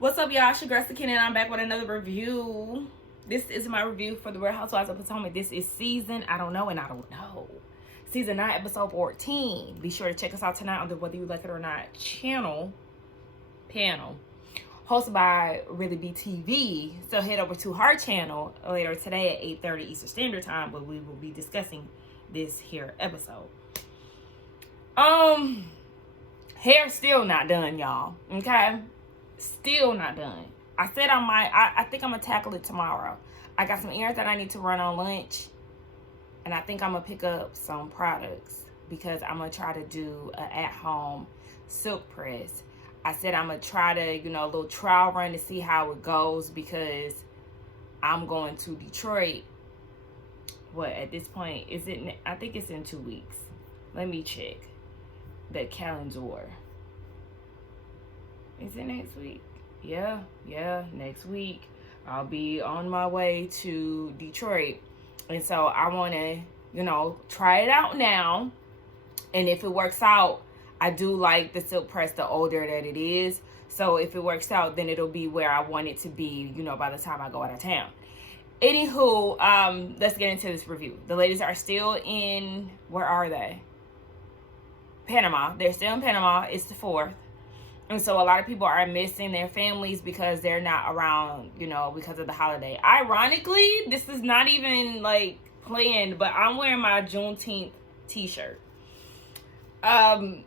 What's up, y'all? It's your girl, Kiana, and I'm back with another review. This is my review for the Real Housewives of Potomac. This is season, I don't know. Season 9, episode 14. Be sure to check us out tonight on the Whether You Like It or Not panel. Hosted by Really BTV. So head over to her channel later today at 8:30 Eastern Standard Time, where we will be discussing this here episode. Hair's still not done, y'all. Okay? Still not done. I said I think I'm gonna tackle it tomorrow. I got some errands that I need to run on lunch, and I think I'm gonna pick up some products because I'm gonna try to do an at-home silk press. I said I'm gonna try to, a little trial run to see how it goes because I'm going to Detroit. What, at this point, I think it's in 2 weeks. Let me check the calendar. Is it next week? Yeah, next week. I'll be on my way to Detroit. And so I want to, try it out now. And if it works out, I do like the silk press the older that it is. So if it works out, then it'll be where I want it to be, by the time I go out of town. Anywho, let's get into this review. The ladies are still in, where are they? Panama. They're still in Panama. It's the 4th. And so a lot of people are missing their families because they're not around, because of the holiday. Ironically, this is not even planned, but I'm wearing my Juneteenth t-shirt. I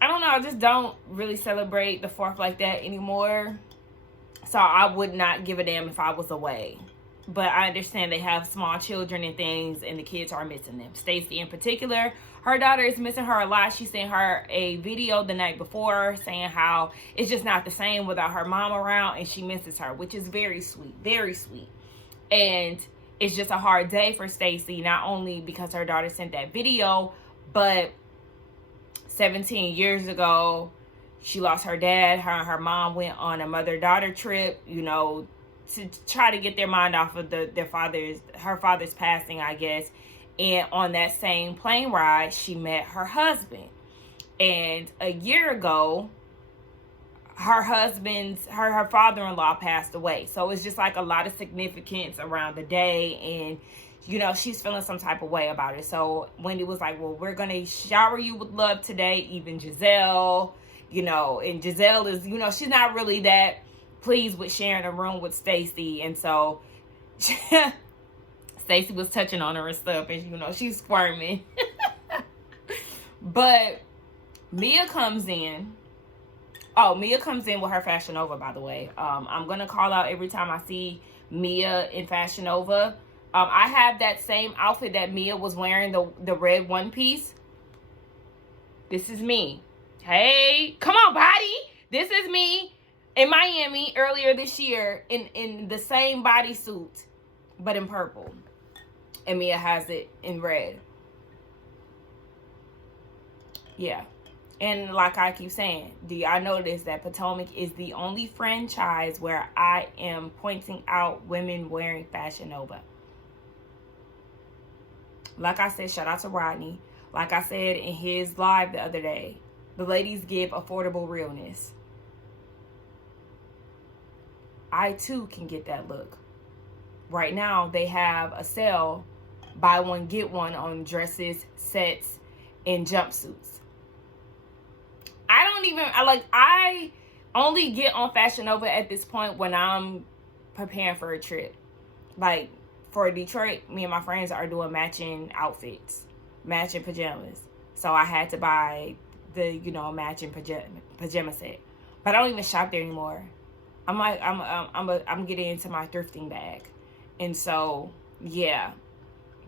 don't know. I just don't really celebrate the 4th like that anymore. So I would not give a damn if I was away. But I understand they have small children and things, and the kids are missing them. Stacy in particular, her daughter is missing her a lot. She sent her a video the night before saying how it's just not the same without her mom around, and she misses her, which is very sweet, very sweet. And it's just a hard day for Stacy, not only because her daughter sent that video, but 17 years ago, she lost her dad. Her and her mom went on a mother-daughter trip, to try to get their mind off of her father's passing, I guess. And on that same plane ride, she met her husband. And a year ago, her father-in-law passed away. So it's just a lot of significance around the day. And, she's feeling some type of way about it. So Wendy was like, well, we're going to shower you with love today. Even Jazelle, and Jazelle is, she's not really that pleased with sharing a room with Stacy. And so Stacy was touching on her and stuff, and she's squirming. But Mia comes in. Oh, Mia comes in with her Fashion Nova, by the way. I'm gonna call out every time I see Mia in Fashion Nova. I have that same outfit that Mia was wearing, the red one piece. This is me. Hey, come on, body. This is me in Miami earlier this year in the same bodysuit, but in purple. And Mia has it in red. Yeah. And like I keep saying, do y'all notice that Potomac is the only franchise where I am pointing out women wearing Fashion Nova? Like I said, shout out to Rodney. Like I said in his live the other day, the ladies give affordable realness. I too can get that look. Right now, they have a sale, buy one, get one on dresses, sets, and jumpsuits. I only get on Fashion Nova at this point when I'm preparing for a trip. For Detroit, me and my friends are doing matching outfits, matching pajamas. So I had to buy the, matching pajama set. But I don't even shop there anymore. I'm getting into my thrifting bag. And so, yeah.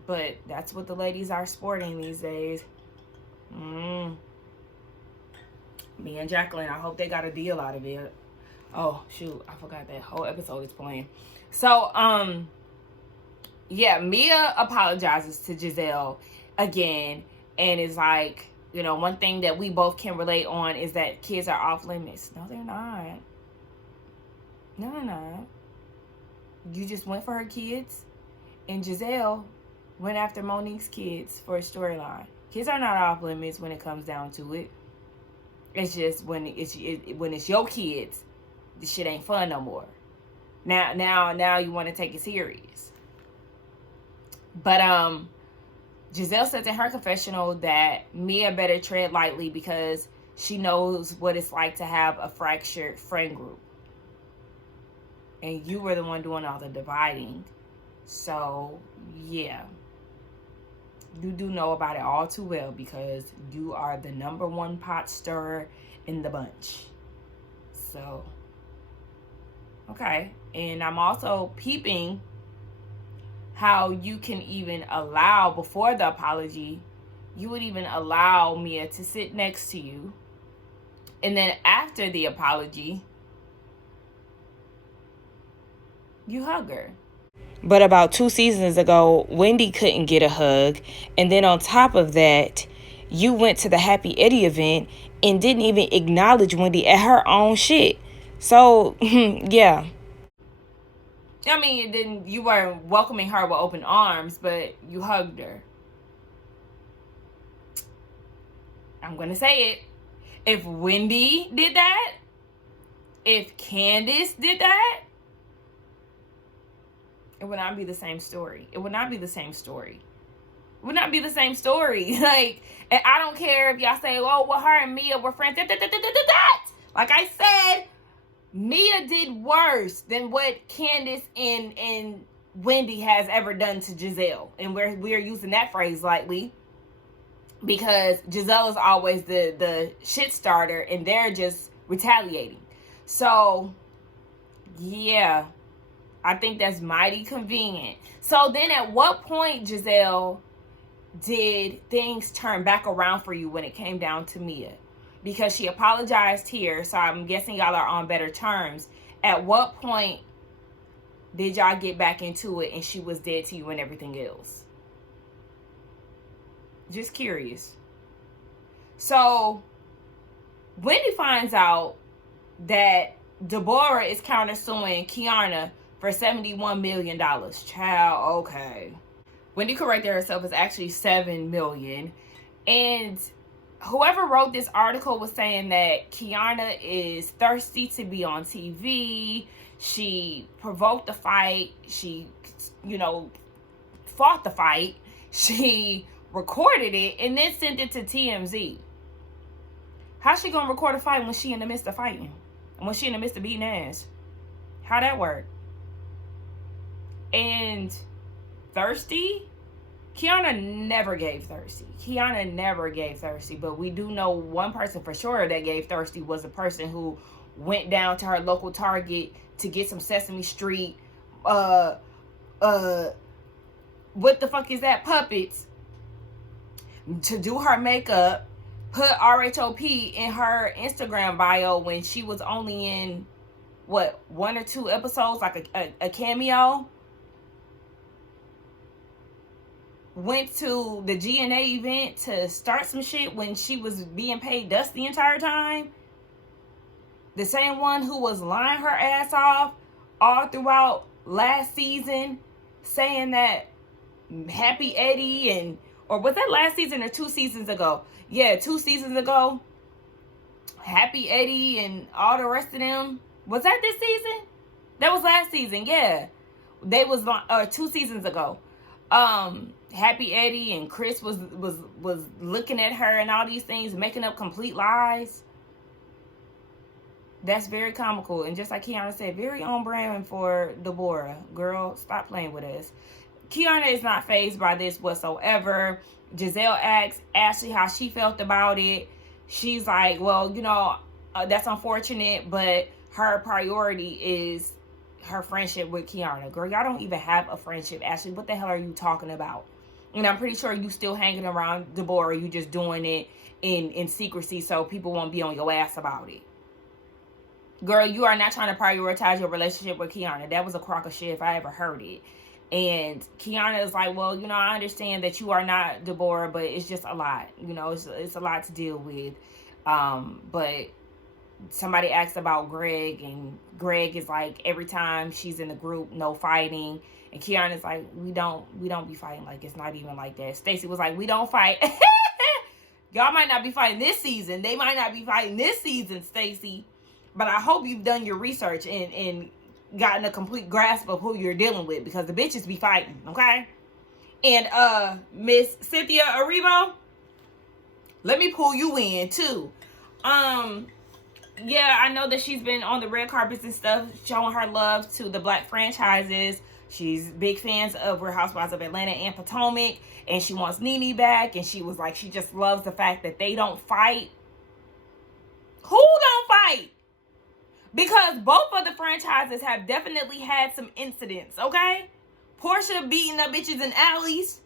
But that's what the ladies are sporting these days. Me and Jacqueline, I hope they got a deal out of it. Oh, shoot. I forgot that whole episode is playing. So, yeah, Mia apologizes to Jazelle again. And is like, one thing that we both can relate on is that kids are off limits. No, they're not. No, they're not. You just went for her kids, and Jazelle went after Monique's kids for a storyline. Kids are not off limits when it comes down to it. It's just when it's your kids, this shit ain't fun no more. Now you want to take it serious. But Jazelle says in her confessional that Mia better tread lightly because she knows what it's like to have a fractured friend group. And you were the one doing all the dividing. So, yeah. You do know about it all too well because you are the number one pot stirrer in the bunch. So, okay. And I'm also peeping how you can even allow, before the apology, you would even allow Mia to sit next to you. And then after the apology, you hug her. But about 2 seasons ago, Wendy couldn't get a hug. And then on top of that, you went to the Happy Eddie event and didn't even acknowledge Wendy at her own shit. So, yeah. I mean, then you weren't welcoming her with open arms, but you hugged her. I'm going to say it. If Wendy did that, if Candace did that, it would not be the same story. It would not be the same story. It would not be the same story. Like, and I don't care if y'all say, oh, well, her and Mia were friends. Like I said, Mia did worse than what Candace and Wendy has ever done to Jazelle. And we're using that phrase lightly because Jazelle is always the shit starter and they're just retaliating. So, yeah. I think that's mighty convenient. So then at what point, Jazelle, did things turn back around for you when it came down to Mia? Because she apologized here, so I'm guessing y'all are on better terms. At what point did y'all get back into it and she was dead to you and everything else? Just curious. So Wendy finds out that Deborah is countersuing Kiana for $71 million. Child, okay. Wendy corrected herself. It's actually $7 million. And whoever wrote this article was saying that Kiana is thirsty to be on TV. She provoked the fight. She, fought the fight. She recorded it and then sent it to TMZ. How's she gonna record a fight when she in the midst of fighting? And when she in the midst of beating ass? How that work? And thirsty? Kiana never gave thirsty. Kiana never gave thirsty. But we do know one person for sure that gave thirsty was a person who went down to her local Target to get some Sesame Street, what the fuck is that? Puppets. To do her makeup. Put RHOP in her Instagram bio when she was only in, 1 or 2 episodes, like a cameo. Went to the GNA event to start some shit when she was being paid dust the entire time. The same one who was lying her ass off all throughout last season, saying that Happy Eddie or was that last season or 2 seasons ago? Yeah, 2 seasons ago. Happy Eddie and all the rest of them. Was that this season? That was last season, yeah. They was 2 seasons ago. Happy Eddie and Chris was looking at her and all these things, making up complete lies. That's very comical. And just like Kiana said, very on brand for Deborah. Girl, stop playing with us. Kiana is not fazed by this whatsoever. Jazelle asked Ashley how she felt about it. She's like, well, that's unfortunate, but her priority is her friendship with Kiana. Girl, y'all don't even have a friendship, Ashley. What the hell are you talking about? And I'm pretty sure you still hanging around Deborah. You just doing it in secrecy so people won't be on your ass about it. Girl, you are not trying to prioritize your relationship with Kiana. That was a crock of shit if I ever heard it. And Kiana is like, well, I understand that you are not Deborah, but it's just a lot. It's a lot to deal with. But somebody asked about Greg, and Greg is like, every time she's in the group, no fighting. And Kiana's like, we don't be fighting. Like, it's not even like that. Stacy was like, we don't fight. Y'all might not be fighting this season. They might not be fighting this season, Stacy. But I hope you've done your research and gotten a complete grasp of who you're dealing with, because the bitches be fighting, okay? And Miss Cynthia Erivo, let me pull you in too. Yeah, I know that she's been on the red carpets and stuff, showing her love to the black franchises. She's big fans of Real Housewives of Atlanta and Potomac, and she wants Nene back, and she was like, she just loves the fact that they don't fight. Who don't fight? Because both of the franchises have definitely had some incidents, okay? Portia beating up bitches in alleys,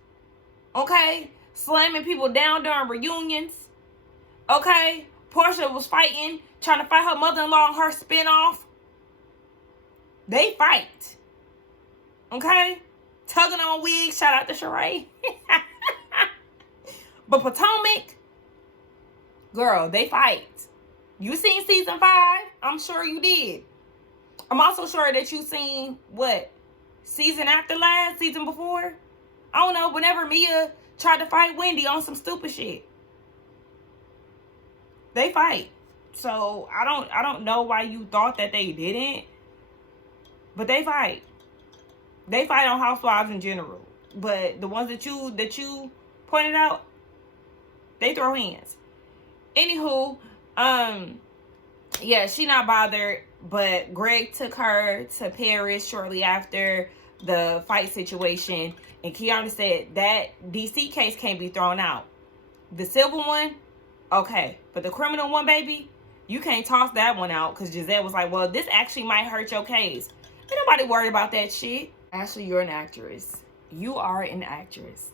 okay? Slamming people down during reunions, okay? Portia was fighting, trying to fight her mother-in-law on her spinoff. They fight, okay? Tugging on wigs, shout out to Sheree. But Potomac, girl, they fight. You seen season 5? I'm sure you did. I'm also sure that you seen, what, season after last, season before? I don't know, whenever Mia tried to fight Wendy on some stupid shit. They fight. So I don't know why you thought that they didn't. But they fight. They fight on Housewives in general. But the ones that you pointed out, they throw hands. Anywho, yeah, she not bothered, but Greg took her to Paris shortly after the fight situation, and Kiana said that DC case can't be thrown out. The civil one, okay, but the criminal one, baby, you can't toss that one out, because Jazelle was like, well, this actually might hurt your case. Ain't nobody worried about that shit. Ashley, you're an actress. You are an actress.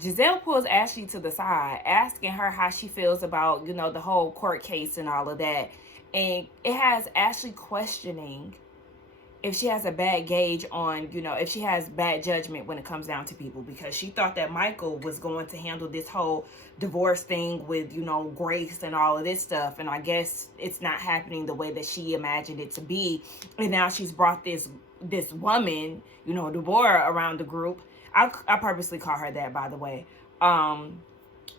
Jazelle pulls Ashley to the side, asking her how she feels about, you know, the whole court case and all of that. And it has Ashley questioning if she has a bad gauge on, you know, if she has bad judgment when it comes down to people, because she thought that Michael was going to handle this whole divorce thing with, you know, grace and all of this stuff. And I guess it's not happening the way that she imagined it to be. And now she's brought this woman, you know, Deborah, around the group. I purposely call her that, by the way.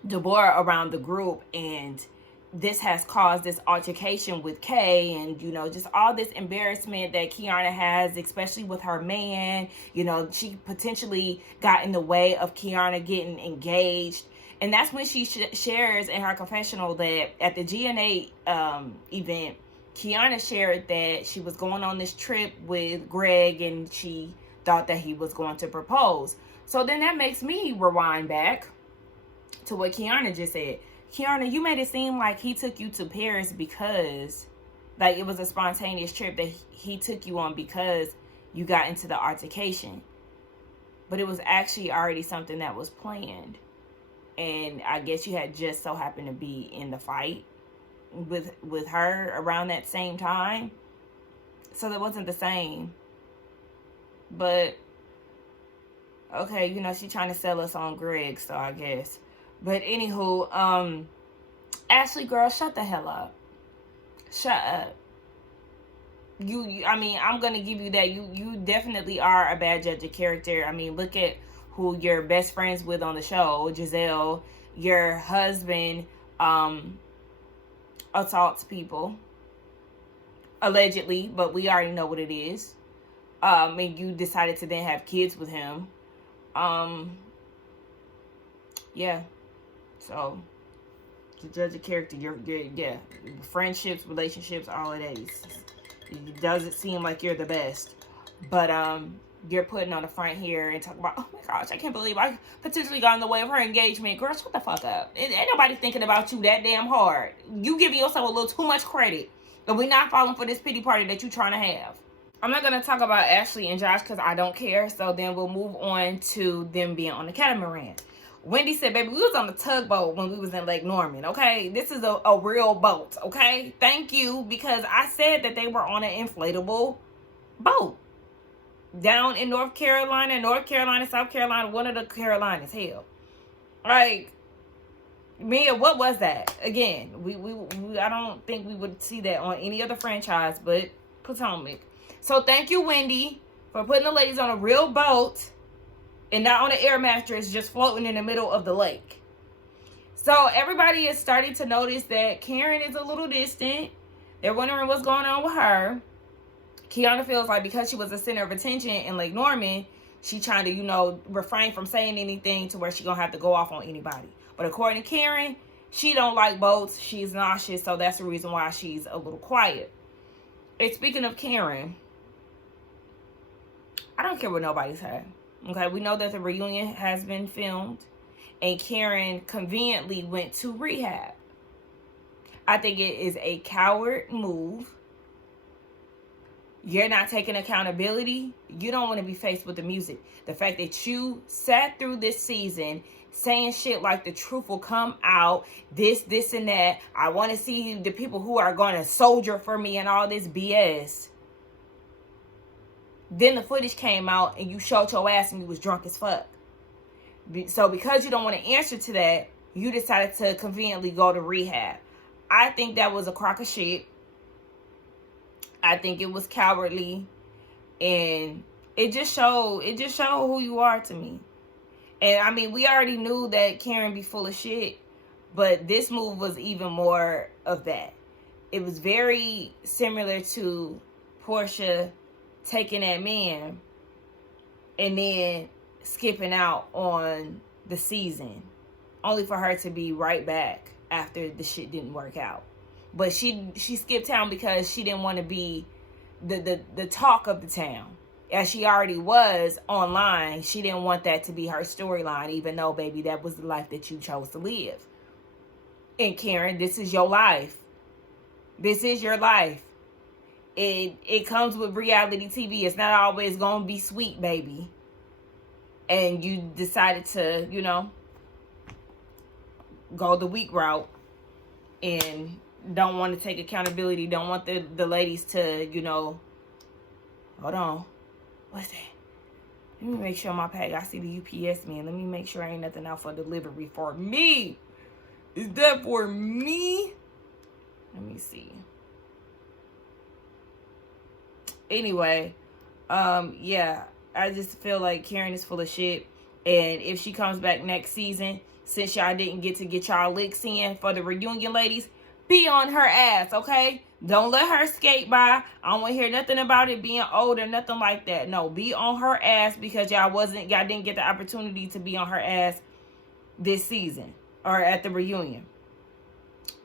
Deborah around the group, and this has caused this altercation with Kay, and, you know, just all this embarrassment that Kiana has, especially with her man. You know, she potentially got in the way of Kiana getting engaged. And that's when she shares in her confessional that at the GNA event, Kiana shared that she was going on this trip with Greg, and she thought that he was going to propose. So then that makes me rewind back to what Kiana just said. Kiana, you made it seem like he took you to Paris because, like, it was a spontaneous trip that he took you on because you got into the altercation. But it was actually already something that was planned. And I guess you had just so happened to be in the fight with her around that same time. So that wasn't the same. But, okay, you know, she trying to sell us on Greg, so I guess. But anywho, Ashley, girl, shut the hell up. Shut up. I mean, I'm going to give you that. You definitely are a bad judge of character. I mean, look at who you're best friends with on the show, Jazelle. Your husband assaults people. Allegedly, but we already know what it is. And you decided to then have kids with him. Yeah. So, to judge a character, you're yeah, friendships, relationships, all of that. It doesn't seem like you're the best. But, you're putting on the front here and talking about, oh my gosh, I can't believe I potentially got in the way of her engagement. Girl, shut the fuck up. Ain't nobody thinking about you that damn hard. You giving yourself a little too much credit. And we're not falling for this pity party that you're trying to have. I'm not going to talk about Ashley and Josh because I don't care. So then we'll move on to them being on the catamaran. Wendy said, baby, we was on the tugboat when we was in Lake Norman, okay? This is a real boat, okay? Thank you, because I said that they were on an inflatable boat. Down in North Carolina, South Carolina, one of the Carolinas, hell. Like, Mia, what was that? Again, we I don't think we would see that on any other franchise but Potomac. So thank you, Wendy, for putting the ladies on a real boat and not on an air mattress just floating in the middle of the lake. So everybody is starting to notice that Karen is a little distant. They're wondering what's going on with her. Kiana feels like because she was the center of attention in Lake Norman, she trying to, refrain from saying anything to where she gonna have to go off on anybody. But according to Karen, she don't like boats. She's nauseous, so that's the reason why she's a little quiet. And speaking of Karen, I don't care what nobody said. Okay, we know that the reunion has been filmed, and Karen conveniently went to rehab. I think it is a coward move. You're not taking accountability. You don't want to be faced with the music. The fact that you sat through this season saying shit like the truth will come out, this, and that. I want to see the people who are going to soldier for me and all this BS. Then the footage came out and you showed your ass and you was drunk as fuck. So because you don't want to answer to that, you decided to conveniently go to rehab. I think that was a crock of shit. I think it was cowardly, and it just showed who you are to me. And I mean, we already knew that Karen be full of shit, but this move was even more of that. It was very similar to Portia taking that man and then skipping out on the season, only for her to be right back after the shit didn't work out. But she skipped town because she didn't want to be the talk of the town. As she already was online, she didn't want that to be her storyline, even though, baby, that was the life that you chose to live. And Karen, this is your life. This is your life. It comes with reality TV. It's not always going to be sweet, baby. And you decided to, go the weak route and don't want to take accountability, don't want the ladies to, hold on. What's that? Let me make sure my pack, I see the UPS man. Let me make sure ain't nothing out for delivery for me. Is that for me? Let me see. Anyway, yeah, I just feel like Karen is full of shit. And if she comes back next season, since y'all didn't get to get y'all licks in for the reunion, ladies, be on her ass, okay? Don't let her skate by. I don't want to hear nothing about it being old or nothing like that. No, be on her ass because y'all didn't get the opportunity to be on her ass this season or at the reunion.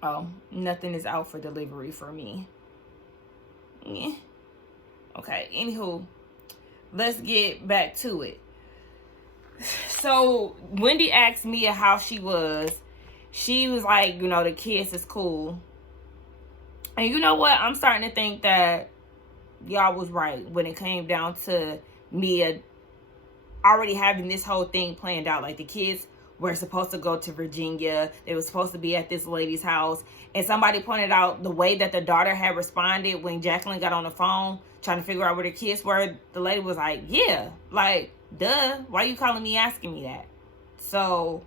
Oh, nothing is out for delivery for me. Yeah. Okay, anywho, let's get back to it. So, Wendy asked Mia how she was. She was like, the kids is cool. And you know what? I'm starting to think that y'all was right when it came down to Mia already having this whole thing planned out. Like, the kids were supposed to go to Virginia. They were supposed to be at this lady's house. And somebody pointed out the way that the daughter had responded when Jacqueline got on the phone trying to figure out where the kids were. The lady was like, yeah, like, duh. Why you calling me asking me that? So,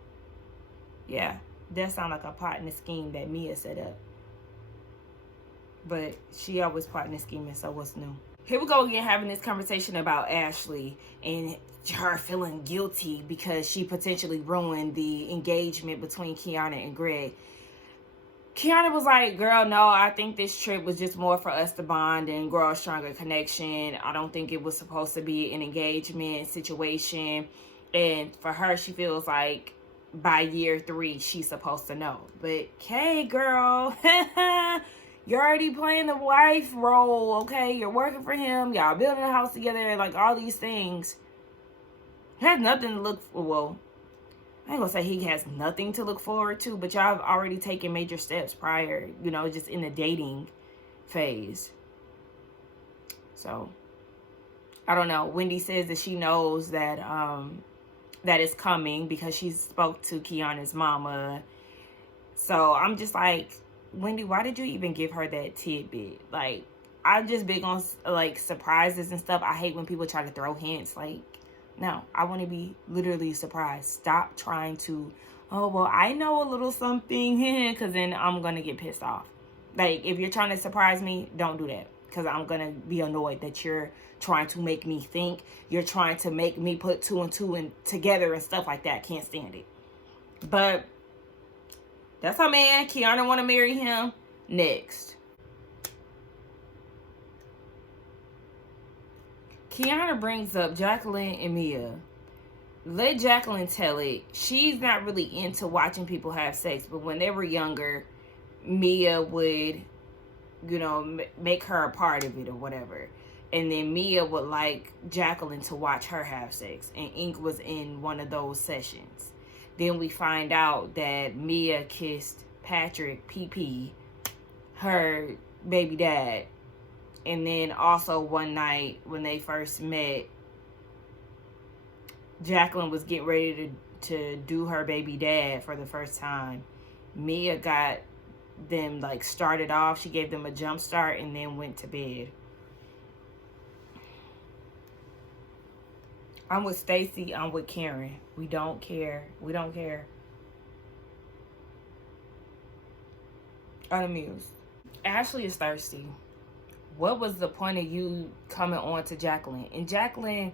yeah, that sounds like a plot and a scheme that Mia set up. But she always plotting and scheming, so what's new? Here we go again, having this conversation about Ashley and her feeling guilty because she potentially ruined the engagement between Kiana and Greg. Kiana was like, girl, no, I think this trip was just more for us to bond and grow a stronger connection. I don't think it was supposed to be an engagement situation. And for her, she feels like by year 3, she's supposed to know. But, okay, girl, you're already playing the wife role, okay? You're working for him. Y'all building a house together, like all these things. He has nothing to look for. Well, I ain't gonna say he has nothing to look forward to, but y'all have already taken major steps prior, just in the dating phase. So, I don't know. Wendy says that she knows that that is coming because she spoke to Kiana's mama. So, I'm just like, Wendy, why did you even give her that tidbit? Like, I'm just big on, like, surprises and stuff. I hate when people try to throw hints. Like, no, I want to be literally surprised. Stop trying to, oh, well, I know a little something, because then I'm going to get pissed off. Like, if you're trying to surprise me, don't do that, because I'm going to be annoyed that you're trying to make me think. You're trying to make me put 2 and 2 together and stuff like that. Can't stand it. But that's her man. Kiana want to marry him. Next. Kiana brings up Jacqueline and Mia. Let Jacqueline tell it. She's not really into watching people have sex, but when they were younger, Mia would, make her a part of it or whatever. And then Mia would like Jacqueline to watch her have sex. And Ink was in one of those sessions. Then we find out that Mia kissed Patrick, PP, her baby dad. And then also one night when they first met, Jacqueline was getting ready to do her baby dad for the first time. Mia got them like started off. She gave them a jump start and then went to bed. I'm with Stacy. I'm with Karen. We don't care. We don't care. Unamused. Ashley is thirsty. What was the point of you coming on to Jacqueline? And Jacqueline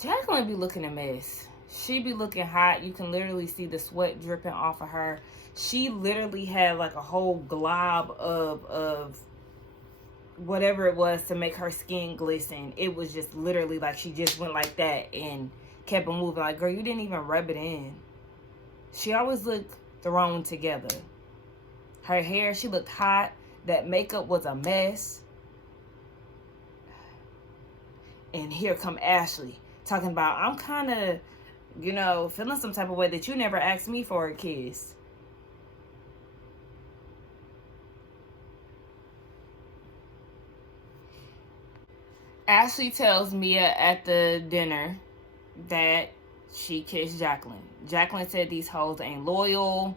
be looking a mess. She be looking hot. You can literally see the sweat dripping off of her. She literally had like a whole glob of whatever it was to make her skin glisten. It was just literally like she just went like that and kept on moving. Like, girl, you didn't even rub it in. She always looked thrown together. Her hair, she looked hot. That makeup was a mess. And here come Ashley talking about, I'm kind of, feeling some type of way that you never asked me for a kiss. Ashley tells Mia at the dinner that she kissed Jacqueline. Jacqueline said these hoes ain't loyal.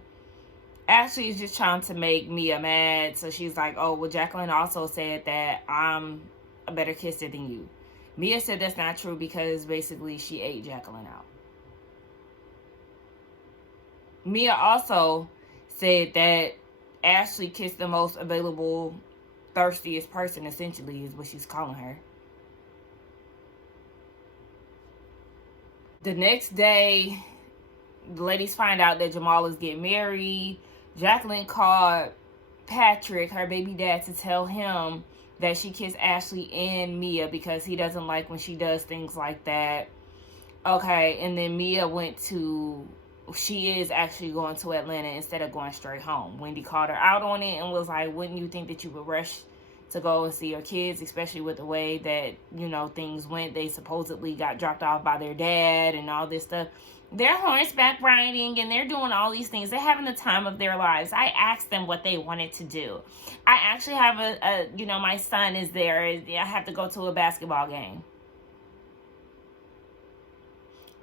Ashley is just trying to make Mia mad. So she's like, oh, well, Jacqueline also said that I'm a better kisser than you. Mia said that's not true because basically she ate Jacqueline out. Mia also said that Ashley kissed the most available, thirstiest person, essentially, is what she's calling her. The next day, the ladies find out that Jamal is getting married. Jacqueline called Patrick, her baby dad, to tell him that she kissed Ashley and Mia because he doesn't like when she does things like that. Okay, and then Mia she is actually going to Atlanta instead of going straight home. Wendy called her out on it and was like, wouldn't you think that you would rush to go and see your kids, especially with the way that, things went. They supposedly got dropped off by their dad and all this stuff. They're horseback riding and they're doing all these things. They're having the time of their lives. I asked them what they wanted to do. I actually have my son is there. I have to go to a basketball game.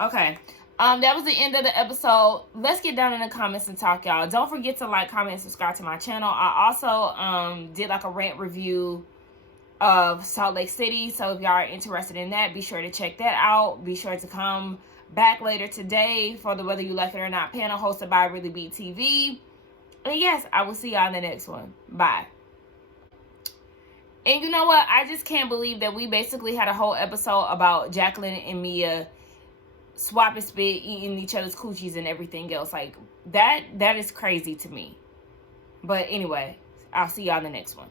Okay. That was the end of the episode. Let's get down in the comments and talk, y'all. Don't forget to like, comment, and subscribe to my channel. I also did like a rant review of Salt Lake City. So if y'all are interested in that, be sure to check that out. Be sure to come back later today for the Whether You Like It or Not panel hosted by Really Beat TV. And yes, I will see y'all in the next one. Bye. And you know what? I just can't believe that we basically had a whole episode about Jacqueline and Mia swapping spit, eating each other's coochies and everything else. Like, that is crazy to me. But anyway, I'll see y'all in the next one.